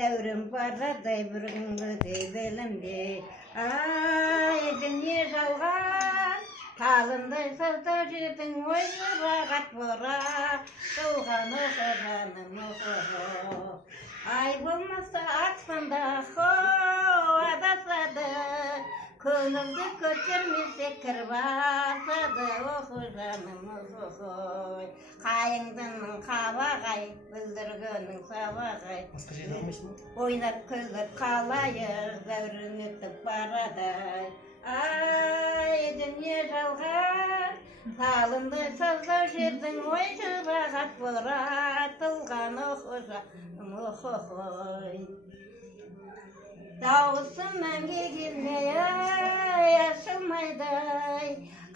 Devrim paraday bir güngü deybelimde. Ay dünya жалған, талындай саудажының ойы рағат бұра, туған оқығаным оқығы. Ай болмаса аспанда хо адасады, көңілді көтермесе кір басады, оқығаным оқығы. Қайыңдың қабағай, бүлдіргенің сабағай, ойнап күліп қалайық, дәурен өтіп барадай. Ай, дүние жалған, талындай саздау жердің ой жұрағат бұратылған оқығаным оқығы. Дауысым мәңге келмей, ашылмайдай,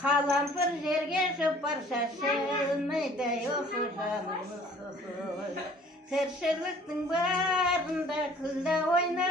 қалампыр жерге жұпар шашылмайдай, оқығаным оқығы. Тіршіліктің барында күлді ойна,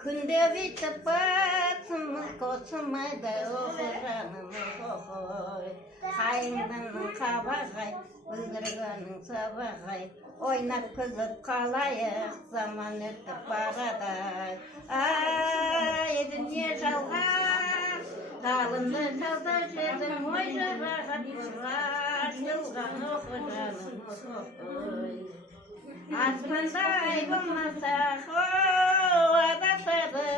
күнде бүйтіп батсымыз қосылмайдай, оқығаным оқығы. Қайыңдың қабағай, бүлдіргенің сабағай, ойнап күліп қалайық, заман өтіп барадай. Ай, дүние жалған, талынды сауда жердің ой жұрағат бұратылған оқығаным оқығы. Аспандай болмаса хоу адасады,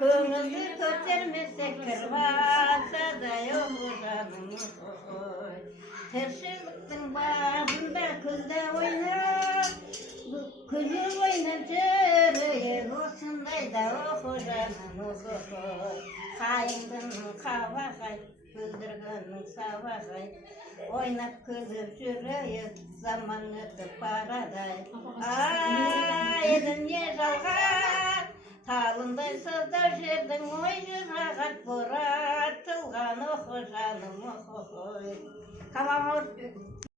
көңілді көтермесе кір басады, оқығаным оқығы. Тіршіліктің барында күлді ойна, күліп ойнап жүрейік, осындайда оқығаным оқығы. Қайыңдың қабағай, бүлдіргеннің сабағай, ойнап күліп жүрейік, заман өтіп барадай. Ай, дүние жалған, талындай саздау жердің ой жұрағат бұратылған оқығаным оқығы.